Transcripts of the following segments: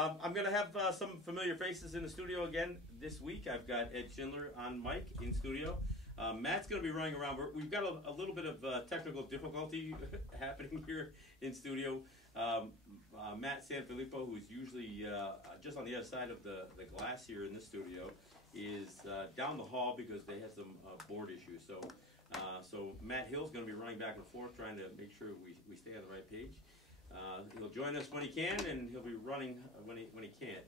I'm going to have some familiar faces in the studio again this week. I've got Ed Schindler on mic in studio. Matt's going to be running around. We've got a little bit of technical difficulty happening here in studio. Matt Sanfilippo, who's usually just on the other side of the glass here in the studio, is down the hall because they have some board issues. So Matt Hill's going to be running back and forth trying to make sure we stay on the right page. He'll join us when he can, and he'll be running when he can't.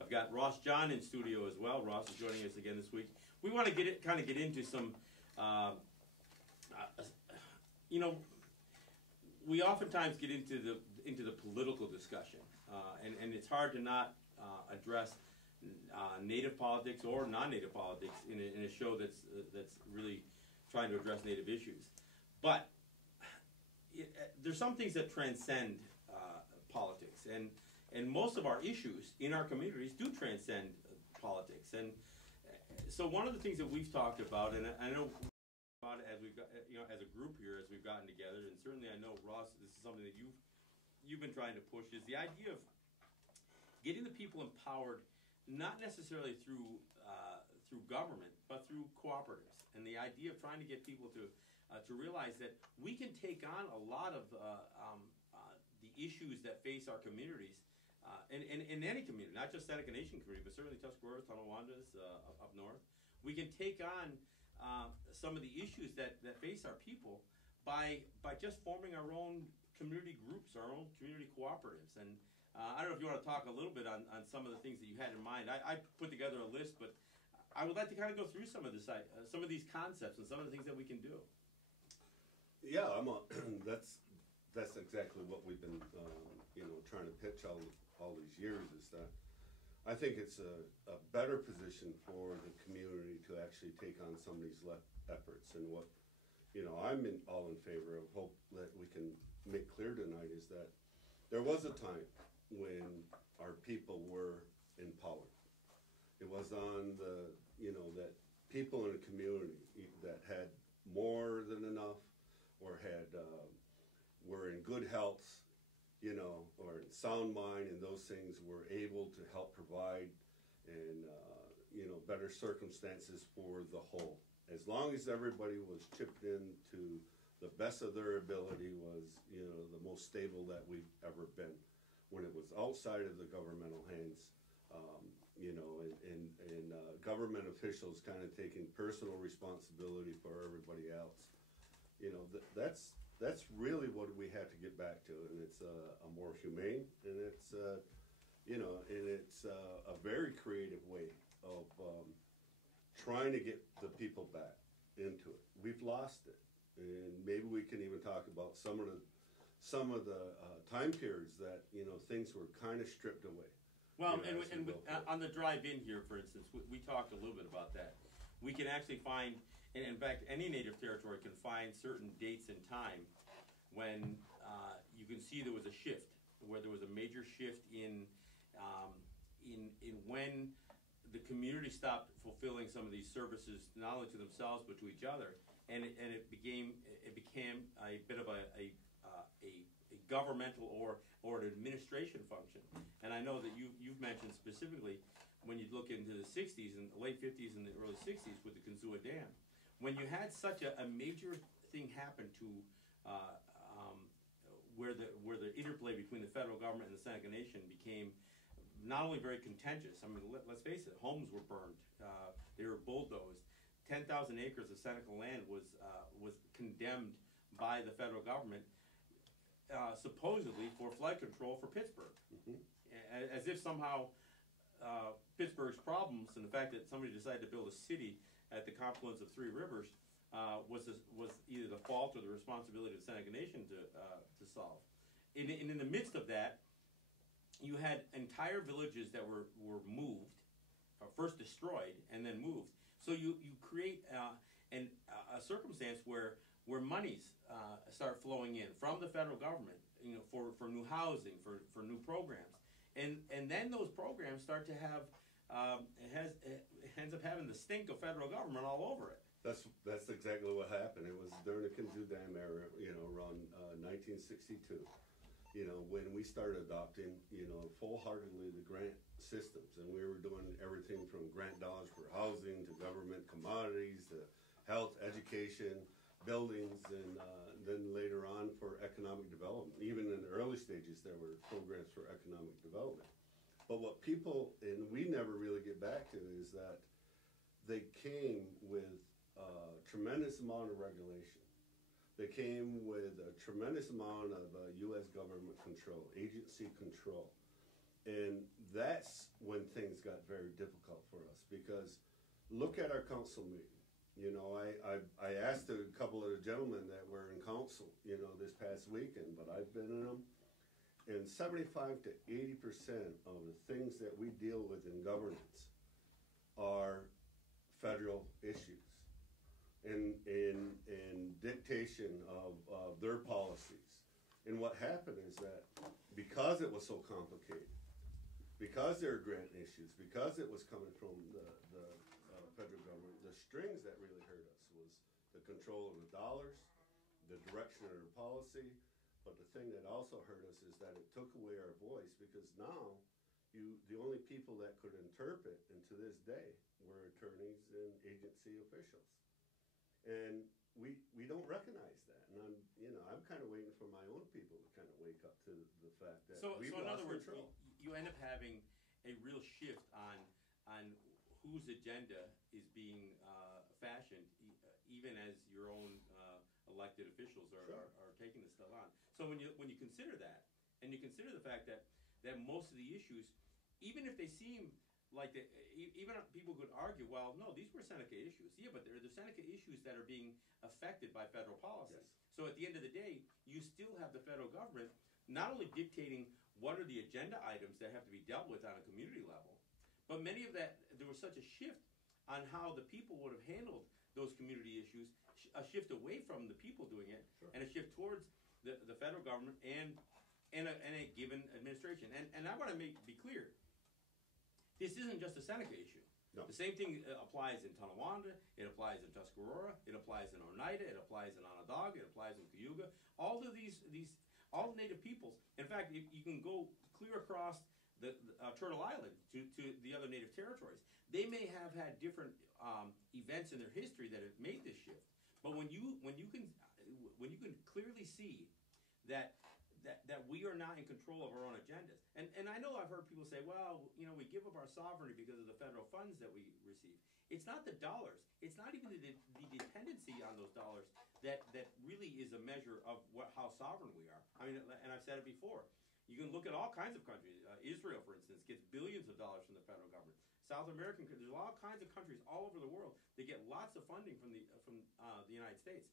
I've got Ross John in studio as well. Ross is joining us again this week. We want to get into some, we oftentimes get into the political discussion, and it's hard to not address native politics or non-native politics in a show that's really trying to address native issues, but. There's some things that transcend politics, and most of our issues in our communities do transcend politics. And so one of the things that we've talked about, and I know about it as we've got, as a group here, as we've gotten together, and certainly I know, Ross, this is something that you've been trying to push, is the idea of getting the people empowered, not necessarily through government, but through cooperatives, and the idea of trying to get people to realize that we can take on a lot of the issues that face our communities, and in any community, not just Seneca Nation community, but certainly Tuscaroras, Tonawandahs, up north. We can take on some of the issues that face our people by just forming our own community groups, our own community cooperatives. And I don't know if you want to talk a little bit on some of the things that you had in mind. I put together a list, but I would like to kind of go through some of these concepts and some of the things that we can do. Yeah, that's exactly what we've been trying to pitch all these years, is that I think it's a better position for the community to actually take on some of these efforts. And what I'm all in favor of, hope that we can make clear tonight, is that there was a time when our people were in power. It was on that people in a community that had more than enough, or were in good health, or in sound mind, and those things were able to help provide and better circumstances for the whole. As long as everybody was chipped in to the best of their ability, was the most stable that we've ever been. When it was outside of the governmental hands, and government officials kind of taking personal responsibility for everybody else. That's really what we have to get back to, and it's a more humane, and it's a very creative way of trying to get the people back into it. We've lost it, and maybe we can even talk about some of the time periods that things were kind of stripped away. Well, and on the drive-in here, for instance, we talked a little bit about that. We can actually find. And in fact, any native territory can find certain dates and time when you can see there was a shift, where there was a major shift in when the community stopped fulfilling some of these services, not only to themselves but to each other, and it became a bit of a governmental or an administration function. And I know that you've mentioned specifically when you look into the 60s and the late 50s and the early 60s with the Kinzua Dam. When you had such a major thing happen to where the interplay between the federal government and the Seneca Nation became not only very contentious. I mean, let's face it, homes were burned, they were bulldozed. 10,000 acres of Seneca land was condemned by the federal government, supposedly for flood control for Pittsburgh, as if somehow Pittsburgh's problems and the fact that somebody decided to build a city at the confluence of three rivers was either the fault or the responsibility of the Seneca Nation to solve. In the midst of that, you had entire villages that were moved, first destroyed and then moved. So you create a circumstance where monies start flowing in from the federal government, for new housing, for new programs, and then those programs start to have it ends up having the stink of federal government all over it. That's exactly what happened. It was during the Kinzua Dam era, around 1962. you know, when we started adopting, you know, full-heartedly the grant systems, and we were doing everything from grant dollars for housing to government commodities to health, education, buildings, and then later on for economic development. Even in the early stages, there were programs for economic development. But what people, and we never really get back to, is that they came with a tremendous amount of regulation. They came with a tremendous amount of U.S. government control, agency control. And that's when things got very difficult for us, because look at our council meeting. You know, I asked a couple of the gentlemen that were in council, you know, this past weekend, but I've been in them. And 75 to 80% of the things that we deal with in governance are federal issues and dictation of their policies. And what happened is that because it was so complicated, because there are grant issues, because it was coming from the federal government, the strings that really hurt us was the control of the dollars, the direction of the policy. But the thing that also hurt us is that it took away our voice, because now the only people that could interpret, and to this day, were attorneys and agency officials. And we don't recognize that. And I'm kind of waiting for my own people to kind of wake up to the fact that we've in lost other words, control. you end up having a real shift on whose agenda is being fashioned, even as your own elected officials are taking this stuff on. So when you consider that, and you consider the fact that most of the issues, even if they seem like even people could argue, well, no, these were Seneca issues. Yeah, but they're the Seneca issues that are being affected by federal policy. Yes. So at the end of the day, you still have the federal government not only dictating what are the agenda items that have to be dealt with on a community level, but many of that, there was such a shift on how the people would have handled those community issues, a shift away from the people doing it, and a shift towards the federal government and a given administration. And I want to be clear, this isn't just a Seneca issue. No. The same thing applies in Tonawanda, it applies in Tuscarora, it applies in Oneida, it applies in Onondaga, it applies in Cayuga. All of all Native peoples. In fact, you can go clear across the Turtle Island to the other Native territories. They may have had different events in their history that have made this shift. But when you can clearly see that we are not in control of our own agendas. And I know I've heard people say, well, we give up our sovereignty because of the federal funds that we receive. It's not the dollars. It's not even the dependency on those dollars that really is a measure of how sovereign we are. I mean, and I've said it before. You can look at all kinds of countries. Israel, for instance, gets billions of dollars from the federal government. South American countries, there's all kinds of countries all over the world that get lots of funding from the United States.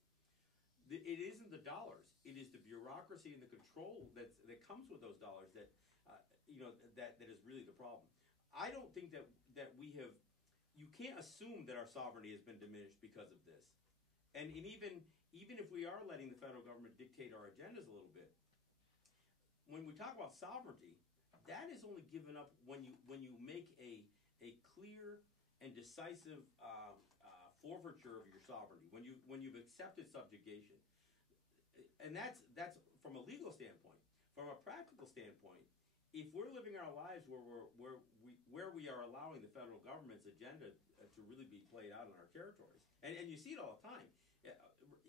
It isn't the dollars; it is the bureaucracy and the control that comes with those dollars that is really the problem. I don't think that we have. You can't assume that our sovereignty has been diminished because of this, and even if we are letting the federal government dictate our agendas a little bit, when we talk about sovereignty, that is only given up when you make a clear and decisive forfeiture of your sovereignty, when you've accepted subjugation. And that's from a legal standpoint. From a practical standpoint, if we're living our lives where we are allowing the federal government's agenda to really be played out in our territories, and you see it all the time,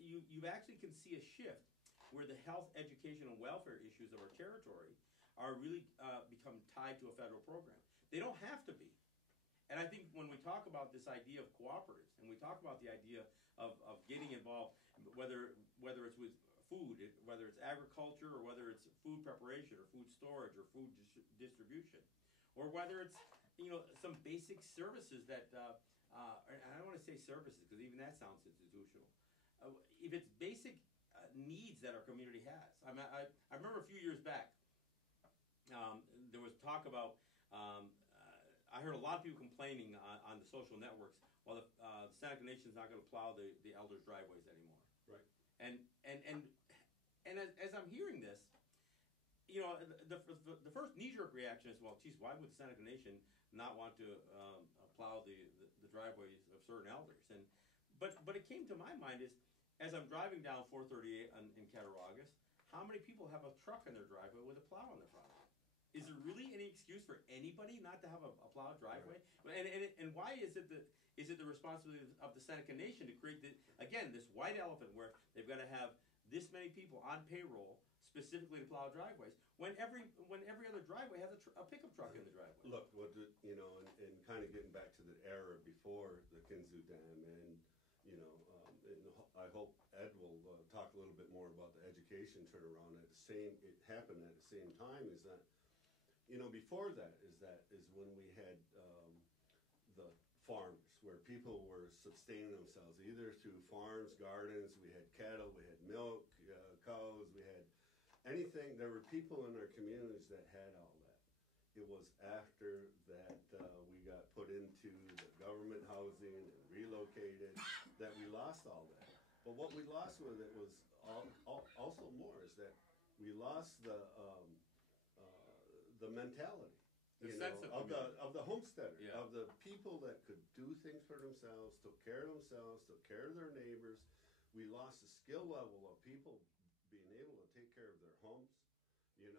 you actually can see a shift where the health, education, and welfare issues of our territory are really become tied to a federal program. They don't have to be. And I think when we talk about this idea of cooperatives, and we talk about the idea of getting involved, whether it's with food, whether it's agriculture, or whether it's food preparation, or food storage, or food distribution, or whether it's some basic services that, and I don't want to say services because even that sounds institutional. If it's basic needs that our community has. I remember a few years back, there was talk about, I heard a lot of people complaining on the social networks, well, the Seneca Nation's not going to plow the elders' driveways anymore. Right. And as I'm hearing this, the first knee-jerk reaction is, well, geez, why would the Seneca Nation not want to plow the driveways of certain elders? But it came to my mind is, as I'm driving down 438 in Cattaraugus, how many people have a truck in their driveway with a plow on the front? Is there really any excuse for anybody not to have a plowed driveway? And why is it the responsibility of the Seneca Nation to create this white elephant where they've got to have this many people on payroll specifically to plow driveways when every other driveway has a pickup truck in the driveway? Look, and kind of getting back to the era before the Kinzu Dam, and and I hope Ed will talk a little bit more about the education turnaround. It happened at the same time. Is that before that is when we had the farmers, where people were sustaining themselves either through farms, gardens. We had cattle, we had milk, cows, we had anything. There were people in our communities that had all that. It was after that we got put into the government housing and relocated that we lost all that. But what we lost with it was also more is that we lost the mentality. Of the homesteader, of the people that could do things for themselves, took care of themselves, took care of their neighbors. We lost the skill level of people being able to take care of their homes, their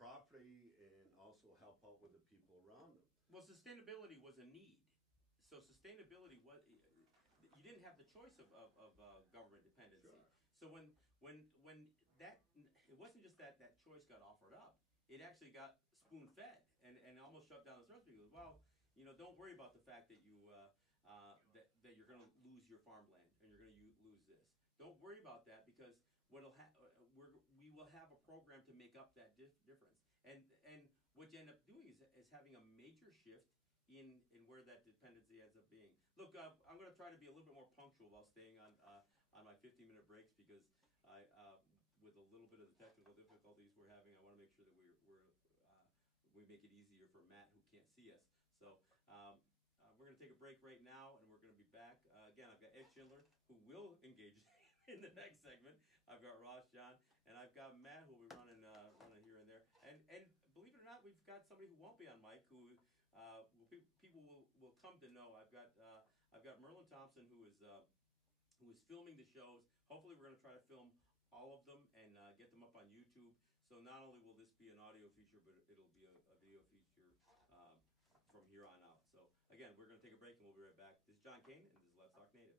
property, and also help out with the people around them. Well, sustainability was a need. So sustainability was, you didn't have the choice of government dependency. Sure. So when that, it wasn't just that choice got offered up. It actually got spoon-fed and almost shoved down the throats because, well, don't worry about the fact that that you're going to lose your farmland and you're going to lose this. Don't worry about that because we will have a program to make up that difference. And what you end up doing is having a major shift in where that dependency ends up being. Look, I'm going to try to be a little bit more punctual while staying on my 15-minute breaks because with a little bit of the technical difficulties we're having, I want to make sure that we make it easier for Matt who can't see us. So we're going to take a break right now, and we're going to be back. Again, I've got Ed Schindler, who will engage in the next segment. I've got Ross John, and I've got Matt, who will be running here and there. And believe it or not, we've got somebody who won't be on mic, who people will come to know. I've got Merlin Thompson, who is filming the shows. Hopefully, we're going to try to film all of them and get them up on YouTube. So not only will this be an audio feature, but it'll be a video feature from here on out. So again, we're going to take a break and we'll be right back. This is John Kane, and this is Let's Talk Native.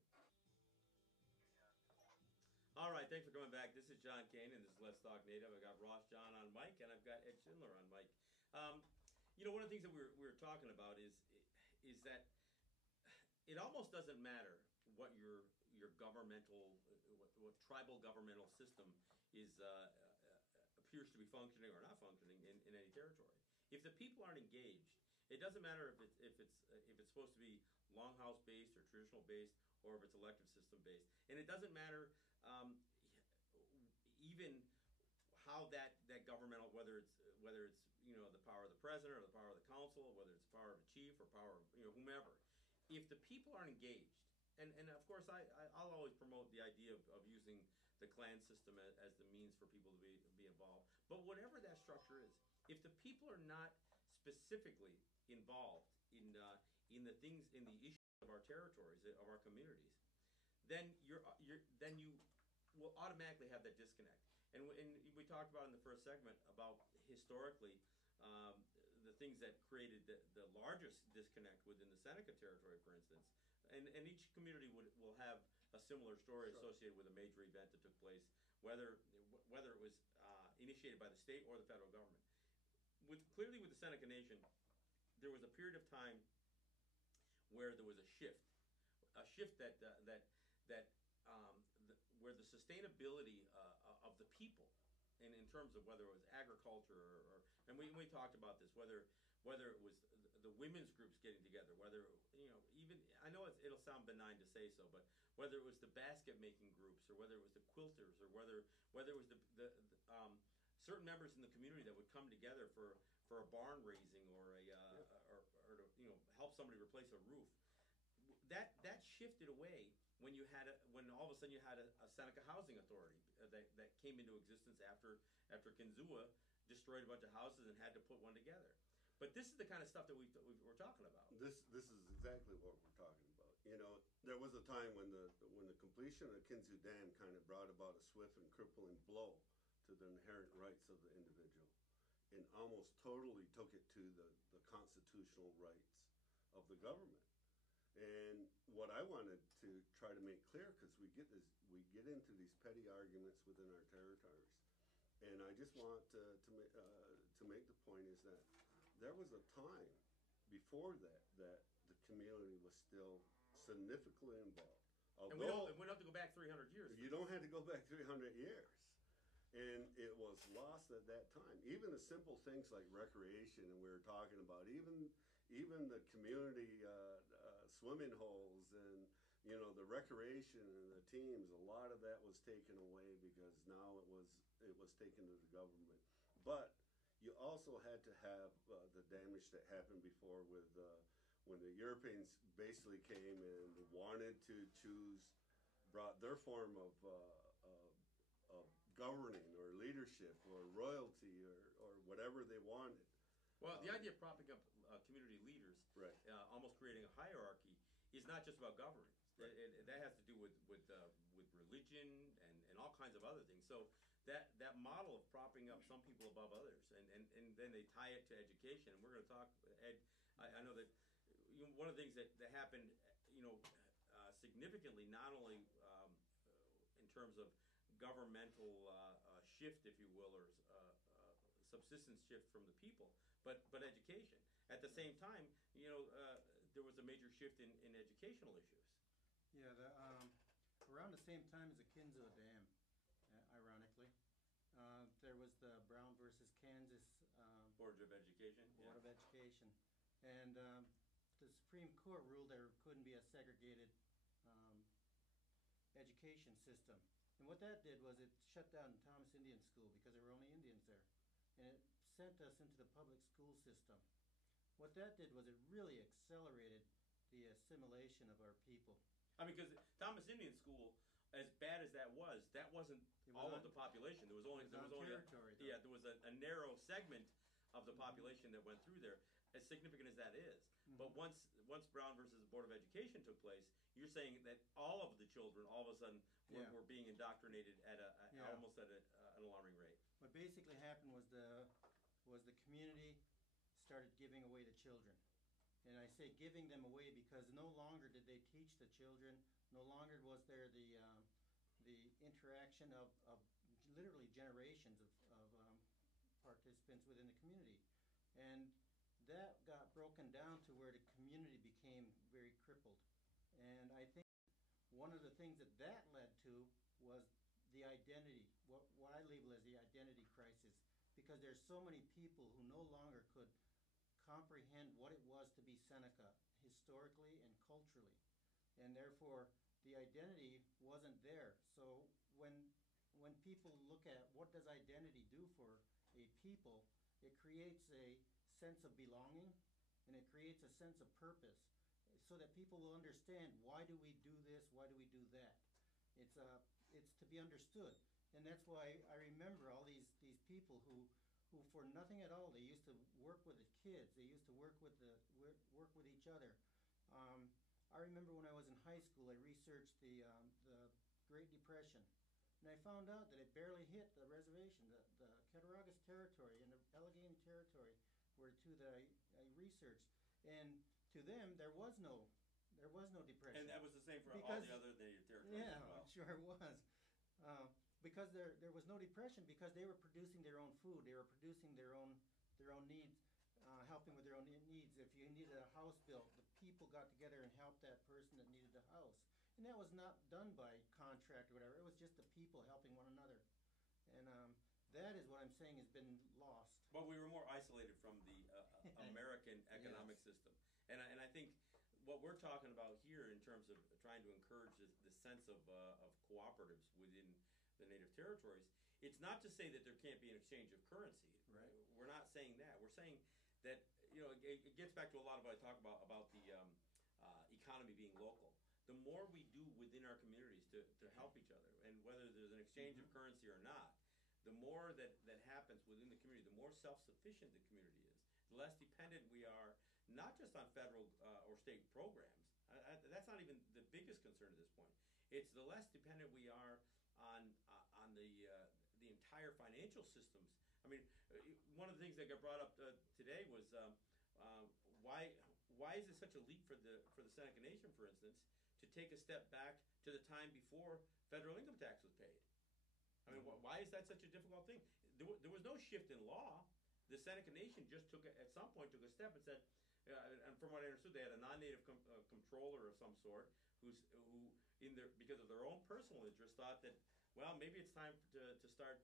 All right, thanks for coming back. This is John Kane, and this is Let's Talk Native. I've got Ross John on mic, and I've got Ed Schindler on mic. One of the things that we're talking about is that it almost doesn't matter what your governmental, what tribal governmental system is appears to be functioning or not functioning in any territory. If the people aren't engaged, it doesn't matter if it's supposed to be longhouse based or traditional based, or if it's elected system based, and it doesn't matter even how that governmental, whether it's the power of the president or the power of the council, whether it's the power of the chief or power of whomever, if the people aren't engaged. And of course, I'll always promote the idea of using the clan system as the means for people to be involved. But whatever that structure is, if the people are not specifically involved in the things, in the issues of our territories, of our communities, then you will automatically have that disconnect. And we talked about in the first segment about historically the things that created the largest disconnect within the Seneca territory, for instance. And each community will have a similar story associated with a major event that took place, whether it was initiated by the state or the federal government. Clearly with the Seneca Nation, there was a period of time where there was a shift where the sustainability of the people, and in terms of whether it was agriculture and we talked about this, whether it was the women's groups getting together, whether even, I know it'll sound benign to say so, but whether it was the basket making groups, or whether it was the quilters, or whether it was the certain members in the community that would come together for a barn raising or to help somebody replace a roof, that shifted away when all of a sudden you had a Seneca Housing Authority that came into existence after Kinzua destroyed a bunch of houses and had to put one together. But this is the kind of stuff that we're talking about. This is exactly what we're talking about. you know, there was a time when the completion of Kinzu Dam kind of brought about a swift and crippling blow to the inherent rights of the individual, and almost totally took it to the constitutional rights of the government. And what I wanted to try to make clear, because we get into these petty arguments within our territories, and I just want to make the point is that there was a time before that the community was still significantly involved. And we don't have to go back 300 years. You don't have to go back 300 years. And it was lost at that time. Even the simple things like recreation, and we were talking about, even the community swimming holes, and you know, the recreation and the teams, a lot of that was taken away because now it was taken to the government. But you also had to have the damage that happened before with when the Europeans basically came and wanted to brought their form of governing or leadership or royalty or whatever they wanted. Well, the idea of propping up community leaders, Right. Almost creating a hierarchy, is not just about governing. Right. That has to do with religion and all kinds of other things. So that model of propping up some people above others, and then they tie it to education. And we're going to talk, Ed. I know that one of the things that happened, significantly, not only in terms of governmental shift, if you will, or subsistence shift from the people, but education. At the same time, there was a major shift in educational issues. Yeah, around the same time as the Kinzo Dam, ironically, there was the Brown versus Kansas Board of Education. Board of Education, and the Supreme Court ruled there couldn't be a segregated education system. And what that did was it shut down Thomas Indian School because there were only Indians there, and it sent us into the public school system. What that did was it really accelerated the assimilation of our people. I mean, because Thomas Indian School, as bad as that wasn't all of the population. There was only territory, there was a narrow segment of the population that went through there. As significant as that is, but once Brown versus the Board of Education took place, you're saying that all of the children all of a sudden were being indoctrinated at almost at an alarming rate. What basically happened was the community started giving away the children. And I say giving them away because no longer did they teach the children, no longer was there the interaction of literally generations of participants within the community. And that got broken down to where the community became very crippled. And I think one of the things that led to was the identity, what I label as the identity crisis, because there's so many people who no longer could comprehend what it was to be Seneca historically and culturally, and therefore the identity wasn't there. So when people look at what does identity do for a people, it creates a sense of belonging, and it creates a sense of purpose, so that people will understand, why do we do this, why do we do that. It's to be understood. And that's why I remember all these people who for nothing at all, they used to work with the kids, they used to work with each other. I remember when I was in high school, I researched the Great Depression, and I found out that it barely hit the reservation. The Cattaraugus territory and the Allegheny territory were two that I researched, and to them there was no depression. And that was the same for all the other native territories yeah, as well. Sure it was. Because there was no depression, because they were producing their own food, they were producing their own needs, helping with their own needs. If you needed a house built, the people got together and helped that person that needed a house. And that was not done by contract or whatever, it was just the people helping one another. And that is what I'm saying has been lost. But we were more isolated from the American economic system. And I think what we're talking about here in terms of trying to encourage the sense of cooperatives within the native territories, it's not to say that there can't be an exchange of currency. Right. We're not saying that. We're saying that, it gets back to a lot of what I talk about the economy being local. The more we do within our communities to help each other, and whether there's an exchange of currency or not, the more that happens within the community, the more self-sufficient the community is, the less dependent we are, not just on federal or state programs, That's not even the biggest concern at this point. It's the less dependent we are on the entire financial systems. I mean, one of the things that got brought up today was why is it such a leap for the Seneca Nation, for instance, to take a step back to the time before federal income tax was paid? I mean, why is that such a difficult thing? There was no shift in law. The Seneca Nation just at some point took a step and said, and from what I understood, they had a non-native controller of some sort who because of their own personal interest thought that, well, maybe it's time to start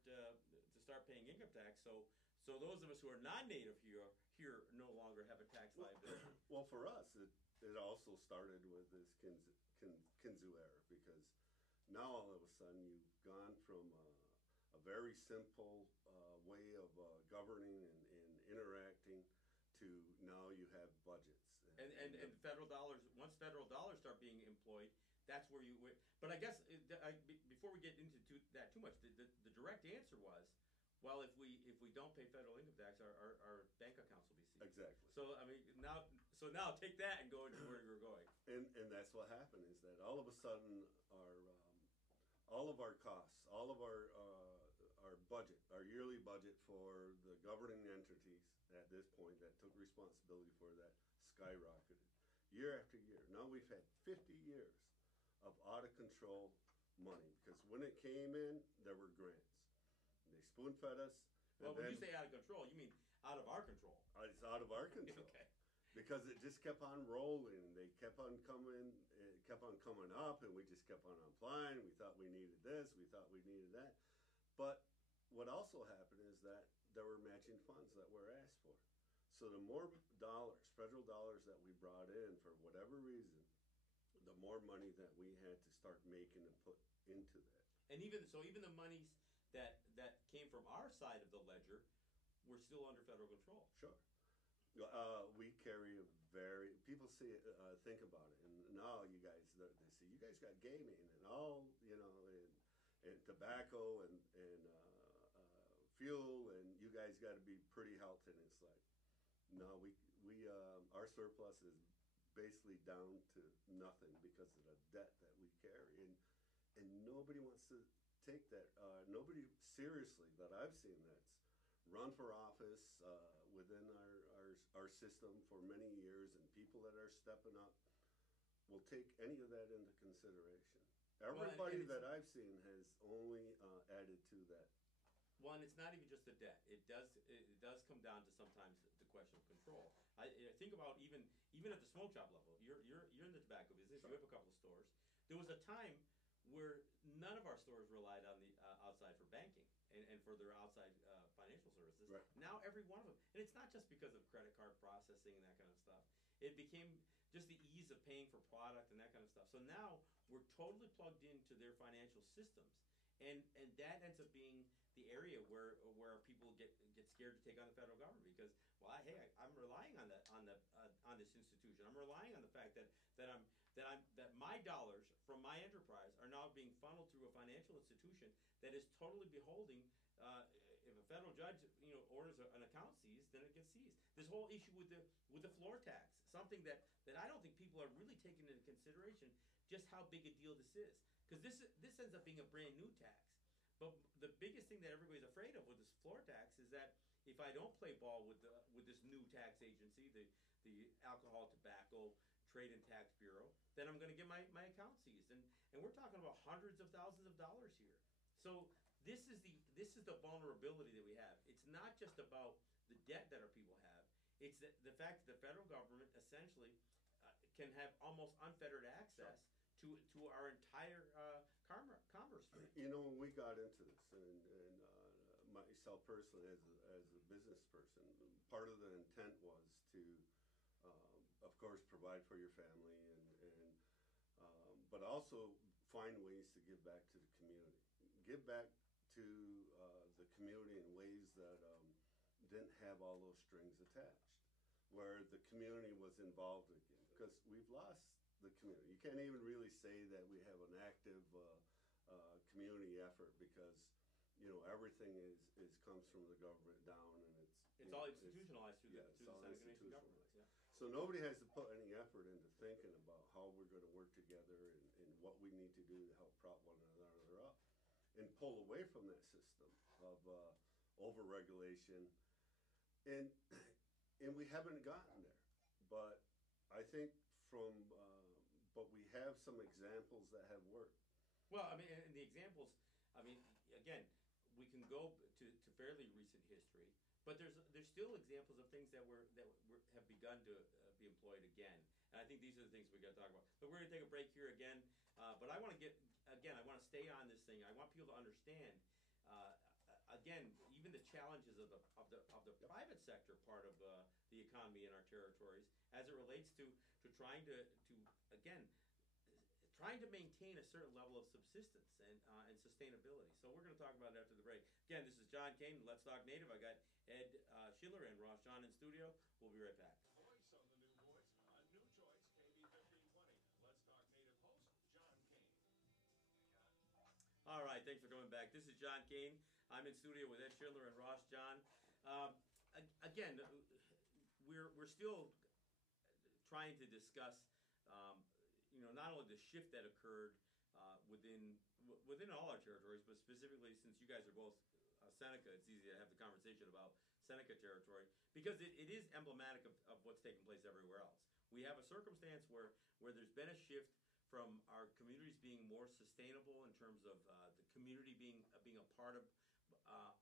paying income tax. So those of us who are non-native here no longer have a tax liability. Well, for us, it also started with this Kinzu era, because now all of a sudden you've gone from a very simple way of governing and interacting to now you have budgets. And federal dollars, once federal dollars start being employed, that's where you would. But I guess before we get into that too much, the direct answer was, well, if we don't pay federal income tax, our bank accounts will be seized. Exactly. So I mean now take that and go into where you're going. And that's what happened, is that all of a sudden all of our costs, all of our budget, our yearly budget for the governing entities at this point that took responsibility for that, skyrocketed year after year. Now we've had 50 years of out of control money, because when it came in, there were grants. They spoon fed us. Well, when you say out of control, you mean out of our control. It's out of our control. Okay. Because it just kept on rolling. They kept on coming. It kept on coming up, and we just kept on applying. We thought we needed this. We thought we needed that. But what also happened is that there were matching funds that were asked for. So the more dollars, federal dollars that we brought in for whatever reason, the more money that we had to start making and put into that. And even the monies that came from our side of the ledger were still under federal control. Sure. We carry a very, people see it, think about it, and now you guys, they see you guys got gaming and all, and tobacco and fuel, and you guys got to be pretty healthy. And it's like, no, we our surplus is basically down to nothing because of the debt that we carry, and nobody wants to take that. Nobody seriously that I've seen that's run for office within our system for many years, and people that are stepping up will take any of that into consideration. Everybody that I've seen has only added to that. Well, and it's not even just the debt. It does come down to sometimes the question of control. I think about even at the smoke shop level. You're in the tobacco business. Sure. You have a couple of stores. There was a time where none of our stores relied on the outside for banking and for their outside financial services. Right. Now every one of them, and it's not just because of credit card processing and that kind of stuff. It became just the ease of paying for product and that kind of stuff. So now we're totally plugged into their financial systems, and that ends up being the area where people get scared to take on the federal government, because, well, I'm relying on this institution. I'm relying on the fact that my dollars from my enterprise are now being funneled through a financial institution that is totally beholding. If a federal judge orders an account seized, then it gets seized. This whole issue with the floor tax, something that I don't think people are really taking into consideration just how big a deal this is, because this ends up being a brand new tax. But the biggest thing that everybody's afraid of with this floor tax is that if I don't play ball with this new tax agency, the Alcohol, Tobacco, Trade and Tax Bureau, then I'm going to get my account seized, and we're talking about hundreds of thousands of dollars here. So this is the vulnerability that we have. It's not just about the debt that our people have. It's the fact that the federal government essentially can have almost unfettered access to our entire commerce. When we got into this, and myself personally as a business person, part of the intent was to, of course, provide for your family, but also find ways to give back to the community, give back to the community in ways that didn't have all those strings attached, where the community was involved again, because we've lost the community. You can't even really say that we have an active community effort, because everything comes from the government down, and it's all institutionalized through the Seneca Nation government. Yeah. So nobody has to put any effort into thinking about how we're going to work together and what we need to do to help prop one another up and pull away from that system of overregulation. And and we haven't gotten there. But I think but we have some examples that have worked. Well, I mean, and the examples, I mean, again, we can go to fairly recent history, but there's still examples of things that have begun to be employed again. And I think these are the things we got to talk about. But we're going to take a break here again. But I want to I want to stay on this thing. I want people to understand. Again, even the challenges of the private sector part of the economy in our territories, as it relates to trying to maintain a certain level of subsistence and sustainability. So we're going to talk about it after the break. Again, this is John Kane, Let's Talk Native. I got Ed Schindler and Ross John in studio. We'll be right back. Voice on the new voice, a new choice, KB 1520. Let's Talk Native host, John Kane. All right, thanks for coming back. This is John Kane. I'm in studio with Ed Schindler and Ross John. Again, we're still trying to discuss, not only the shift that occurred within all our territories, but specifically since you guys are both Seneca, it's easy to have the conversation about Seneca territory because it is emblematic of what's taking place everywhere else. We have a circumstance where there's been a shift from our communities being more sustainable in terms of the community being a part of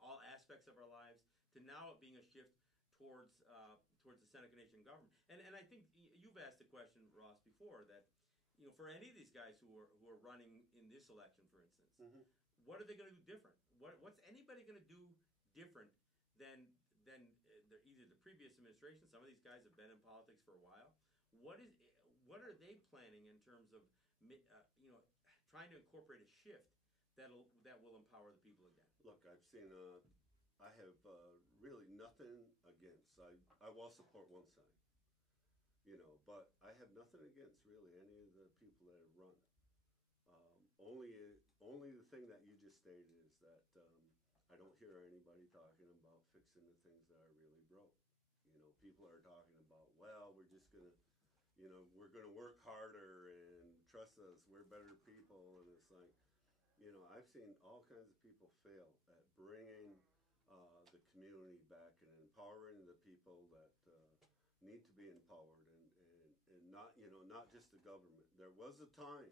all aspects of our lives, to now it being a shift towards the Seneca Nation government. And I think you've asked the question, Ross, before that, for any of these guys who are running in this election, for instance, what are they going to do different? What's anybody going to do different than either the previous administration? Some of these guys have been in politics for a while. What are they planning in terms of trying to incorporate a shift that will empower the people again? Look, I have really nothing against. I will support one side, but I have nothing against really any of the people that have run. Only the thing that you just stated is that I don't hear anybody talking about fixing the things that are really broke. People are talking about, well, we're just gonna, we're gonna work harder and trust us, we're better people, and it's like, I've seen all kinds of people fail at bringing the community back and empowering the people that need to be empowered, and not just the government. There was a time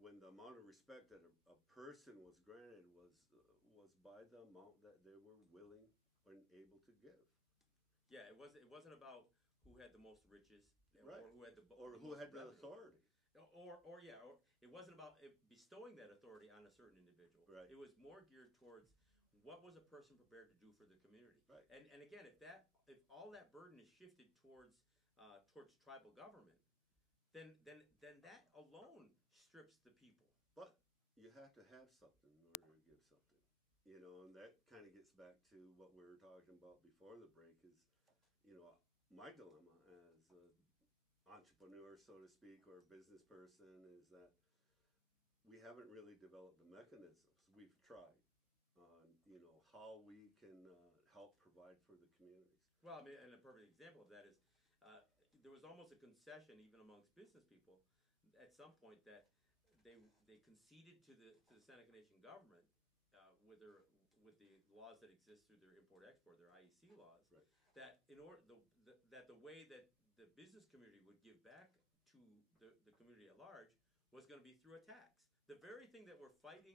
when the amount of respect that a person was granted was by the amount that they were willing and able to give. Yeah, it wasn't about who had the most riches, right, or who had the authority. Or it wasn't about bestowing that authority on a certain individual. Right. It was more geared towards what was a person prepared to do for the community. Right. And again, if all that burden is shifted towards tribal government, then that alone strips the people. But you have to have something in order to give something. And that kind of gets back to what we were talking about before the break is, my dilemma as an entrepreneur, so to speak, or a business person is that we haven't really developed the mechanisms. We've tried on, how we can help provide for the communities. Well, I mean, and a perfect example of that is there was almost a concession even amongst business people at some point that they conceded to the Seneca Nation government with the laws that exist through their import-export, their IEC laws, right, that in order that the way that the business community would give back to the community at large was going to be through a tax. The very thing that we're fighting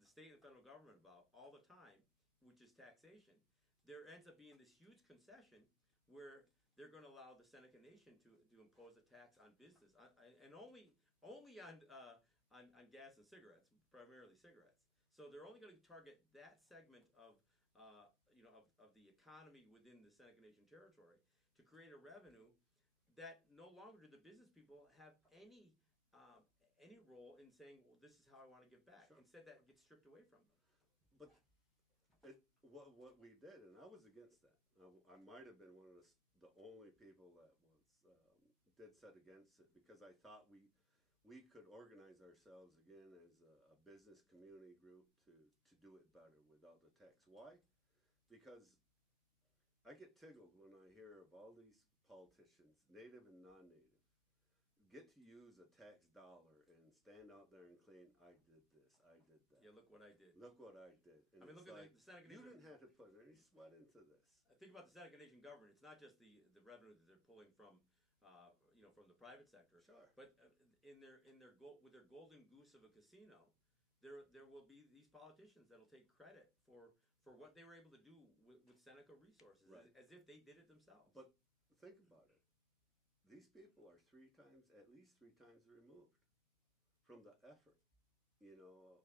the state and the federal government about all the time, which is taxation, there ends up being this huge concession where they're going to allow the Seneca Nation to impose a tax on business, and only on gas and cigarettes, primarily cigarettes. So they're only going to target that segment of the economy within the Seneca Nation territory to create a revenue that no longer do the business people have any role in saying, well, this is how I want to give back. Sure. Instead, that gets stripped away from them. But what we did, and I was against that. I might have been one of the only people that was dead set against it, because I thought we could organize ourselves again as a business community group to do it better without the tax. Why? Because I get tickled when I hear of all these politicians, native and non-native, get to use a tax dollar and stand out there and claim, I did this, I did that. Yeah, look what I did. Look what I did. And I mean, it's look at like, the Seneca you Nation. didn't have to put any sweat into this. Think about the Seneca Nation government. It's not just the revenue that they're pulling from, from the private sector. Sure. But with their golden goose of a casino, there will be these politicians that'll take credit for what they were able to do with Seneca resources, Right. as if they did it themselves. But think about it. These people are at least three times removed from the effort,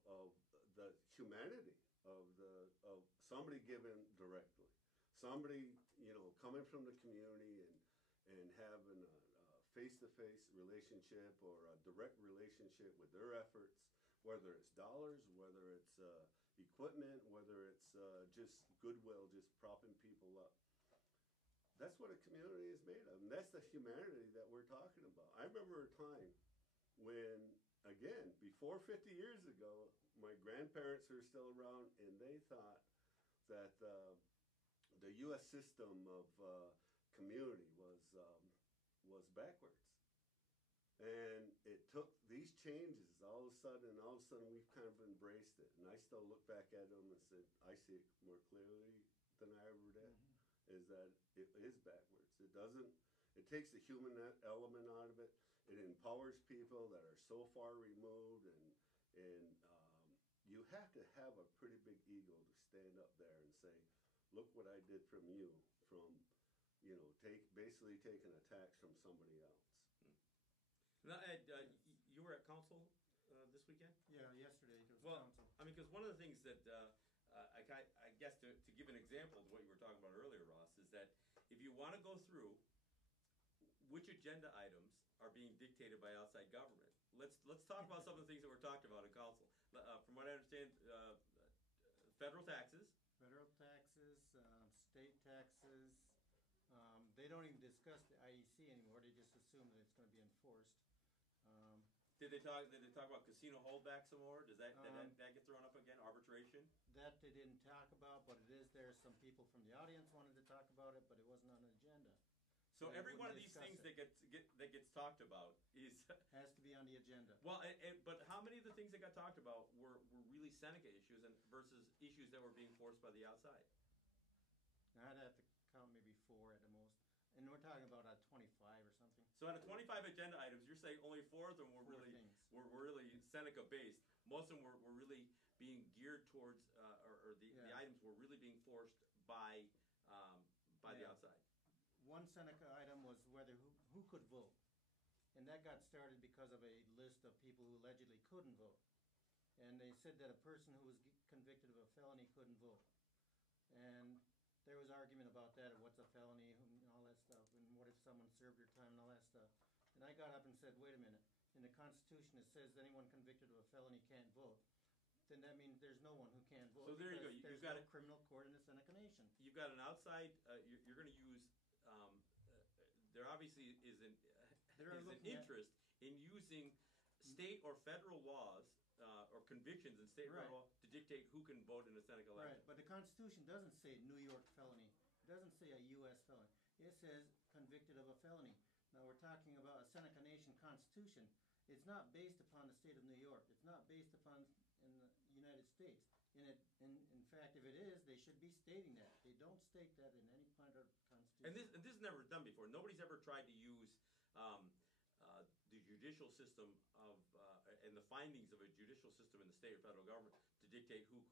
of the humanity of somebody giving directly, somebody, coming from the community and having a face-to-face relationship or a direct relationship with their efforts, whether it's dollars, whether it's equipment, whether it's just goodwill, just propping people up. That's what a community is made of, and that's the humanity that we're talking about. I remember a time when, again, before 50 years ago, my grandparents were still around, and they thought that the U.S. system of community was backwards. And it took these changes, all of a sudden we've kind of embraced it. And I still look back at them and said, I see it more clearly than I ever did. Mm-hmm. Is that it is backwards. It takes the human element out of it. It empowers people that are so far removed, and you have to have a pretty big ego to stand up there and say, look what I did from you, basically taking a tax from somebody else. Now, Ed, you were at council this weekend? Yeah, yesterday it was Well, council. I mean, because one of the things that I guess to give an example of what you were talking about earlier, Ross, is that if you want to go through which agenda items are being dictated by outside government, let's talk about some of the things that were talked about in council. From what I understand, federal taxes. Federal taxes, state taxes. They don't even discuss the IEC anymore. They just assume that it's going to be enforced. Did they talk about casino holdback some more? Does that get thrown up again? Arbitration? That they didn't talk about, but it is there. Some people from the audience wanted to talk about it, but it wasn't on the agenda. So They every one of wouldn't these discuss things that gets talked about is has to be on the agenda. well, but how many of the things that got talked about were really Seneca issues and versus issues that were being forced by the outside? Now, I'd have to count maybe 4 at the most. And we're talking about 25 or something. So out of 25 agenda items, you're saying only 4 of them were really Seneca based. Most of them were really being geared towards, the items were really being forced by the outside. One Seneca item was who could vote, and that got started because of a list of people who allegedly couldn't vote, and they said that a person who was convicted of a felony couldn't vote, and there was argument about that, and what's a felony, and all that stuff, and what if someone served their time and all that stuff. And I got up and said, wait a minute, in the Constitution it says anyone convicted of a felony can't vote. Then that means there's no one who can't vote. So there you go. There's no criminal court in the Seneca Nation. You've got an outside. You're going to use. There obviously is an interest in using state or federal laws or convictions in state law to dictate who can vote in a Seneca election. Right, but the Constitution doesn't say New York felony. It doesn't say a U.S. felony. It says convicted of a felony. Now we're talking about a Seneca Nation Constitution. It's not based upon the state of New York. It's not based upon in the United States. In fact, if it is, they should be stating that. They don't state that in any part of the Constitution. And this is never done before. Nobody's ever tried to use the judicial system and the findings of a judicial system in the state or federal government to dictate who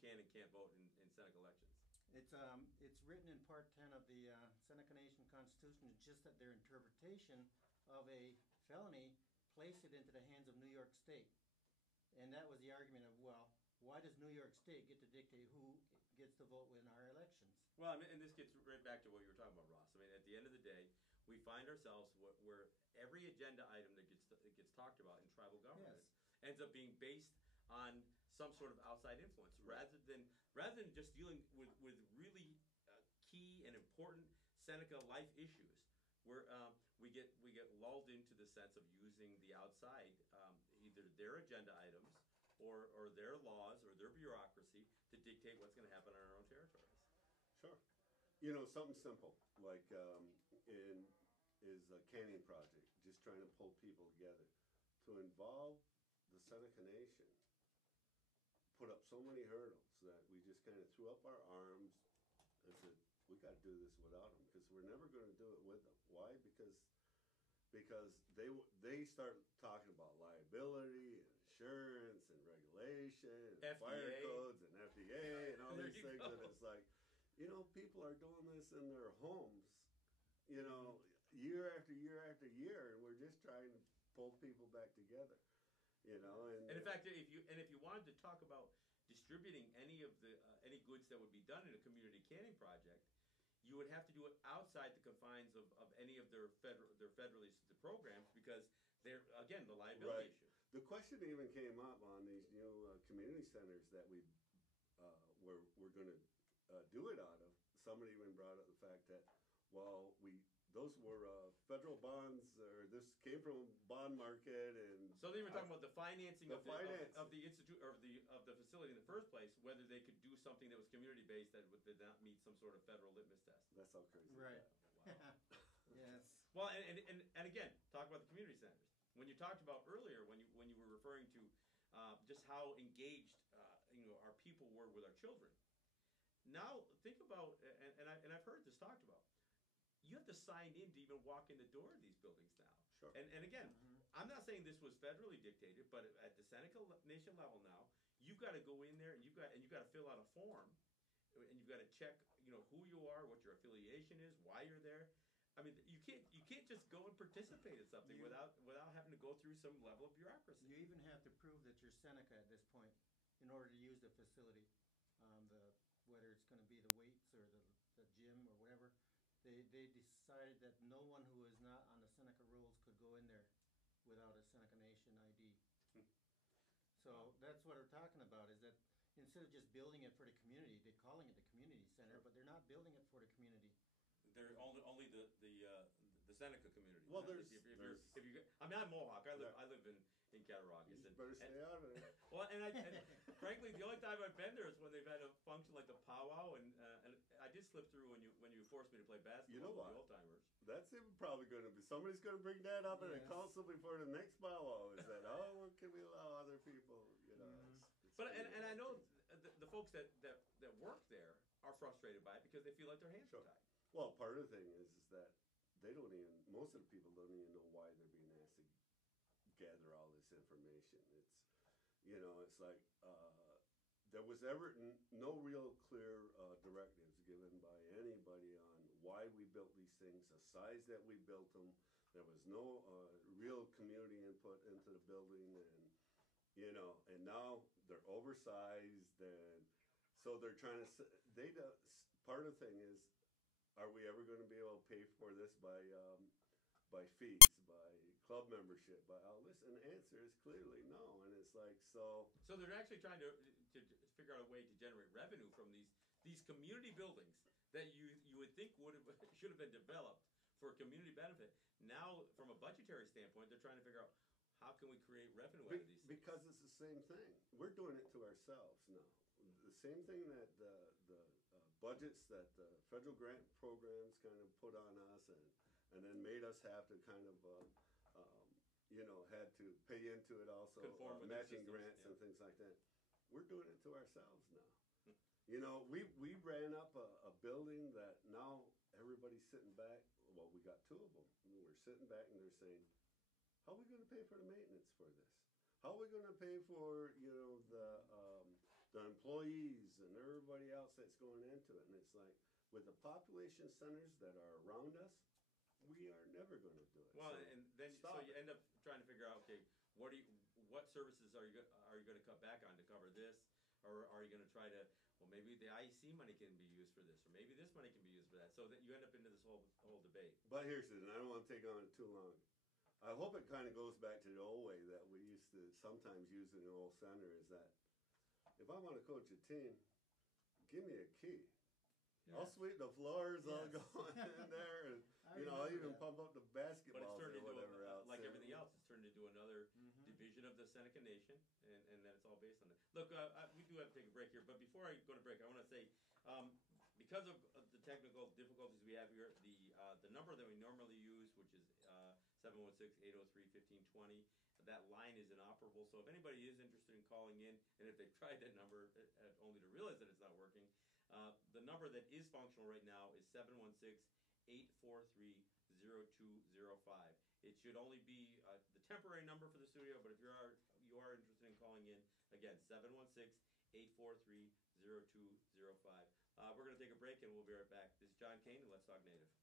can and can't vote in Seneca elections. It's written in Part 10 of the Seneca Nation Constitution. It's just that their interpretation of a felony placed it into the hands of New York State. And that was the argument of, well, why does New York State get to dictate who gets to vote in our elections? Well, I mean, and this gets right back to what you were talking about, Ross. I mean, at the end of the day, we find ourselves where every agenda item that gets talked about in tribal governments ends up being based on some sort of outside influence, rather than just dealing with really key and important Seneca life issues, where we get lulled into the sense of using the outside, either their agenda items or their laws or their bureaucracy to dictate what's going to happen on our own territories. Sure. Something simple, like in is a canning project, just trying to pull people together. To involve the Seneca Nation put up so many hurdles that we just kind of threw up our arms and said, we got to do this without them because we're never going to do it with them. Why? Because they start talking about liability and insurance and regulation and fire FDA. codes and FDA and all There these you things, go. and it's like, people are doing this in their homes, year after year after year, and we're just trying to pull people back together, and And in fact, if you wanted to talk about distributing any of the any goods that would be done in a community canning project, you would have to do it outside the confines of any of their federally programs because they're again the liability Right. issue. The question even came up on these new community centers that we're going to do it out of. Somebody even brought up the fact that, well, those were federal bonds, or this came from a bond market, and So they were talking about the financing The financing. of the institute or of the facility in the first place, whether they could do something that was community based that did not meet some sort of federal litmus test. that's how crazy. Right. Wow. Yes. Well, and again, talk about the community centers. When you talked about earlier, when you were referring to just how engaged our people were with our children. Now think about, and I've heard this talked about. You have to sign in to even walk in the door of these buildings now. Sure. And again, I'm not saying this was federally dictated, but at the Seneca Nation level now, you've got to go in there and you've got to fill out a form, and you've got to check who you are, what your affiliation is, why you're there. I mean, you can't just go and participate in something without having to go through some level of bureaucracy. You even have to prove that you're Seneca at this point in order to use the facility, whether it's going to be the weights or the gym or whatever. They decided that no one who is not on the Seneca rules could go in there without a Seneca Nation ID. So that's what we're talking about, is that instead of just building it for the community, they're calling it the community center, but they're not building it for the community. They're only the Seneca community. Well, if you I mean, I'm Mohawk. I live in Cattaraugus. You better stay out of there. Well, and frankly, the only time I've been there is when they've had a function like the powwow, and I did slip through when you forced me to play basketball You know with what? the old timers. That's even probably going to be, somebody's going to bring that up in a Yes. council before the next powwow. Is that, what can we allow other people? It's But pretty and I know ridiculous. the folks that work there are frustrated by it because they feel like their hands Sure. are tied. Well, part of the thing is that most of the people don't even know why they're being asked to gather all this information. It's like, there was no real clear directives given by anybody on why we built these things, the size that we built them. There was no real community input into the building, and now they're oversized, and so they're trying to. Part of the thing is, are we ever going to be able to pay for this by fees, by club membership, by all this? And the answer is clearly no. And it's like, so. So they're actually trying to figure out a way to generate revenue from these community buildings that you would think should have been developed for community benefit. Now, from a budgetary standpoint, they're trying to figure out how can we create revenue out of these things. Because it's the same thing. We're doing it to ourselves now. The same thing that the budgets that the federal grant programs kind of put on us and then made us have to kind of, had to pay into it also, Conform with their matching systems, grants yeah. and things like that. We're doing it to ourselves now. We ran up a building that now everybody's sitting back. Well, we got two of them. We're sitting back and they're saying, how are we going to pay for the maintenance for this? How are we going to pay for, the employees and everybody else that's going into it? And it's like, with the population centers that are around us, we are never going to do it. Well, So and then stop you it. end up trying to figure out, okay, what services are you going to cut back on to cover this, or are you going to try to, well, maybe the IEC money can be used for this, or maybe this money can be used for that, so that you end up into this whole debate. But here's it, and I don't want to take on it too long. I hope it kind of goes back to the old way that we used to sometimes use in the old center, is that if I want to coach a team, give me a key. I'll sweep the floors, I'll Yes. go in there, and I I'll remember even that. pump up the But basketballs it's turned or into, whatever else. like And- everything else, it's turned into another division of the Seneca Nation, and that it's all based on that. Look, we do have to take a break here, but before I go to break, I want to say, because of the technical difficulties we have here, the number that we normally use, which is 716-803-1520. That line is inoperable, so if anybody is interested in calling in, and if they've tried that number only to realize that it's not working, the number that is functional right now is 716-843-0205. It should only be the temporary number for the studio, but if you are interested in calling in, again, 716-843-0205. We're going to take a break and we'll be right back. This is John Kane, and Let's Talk Native.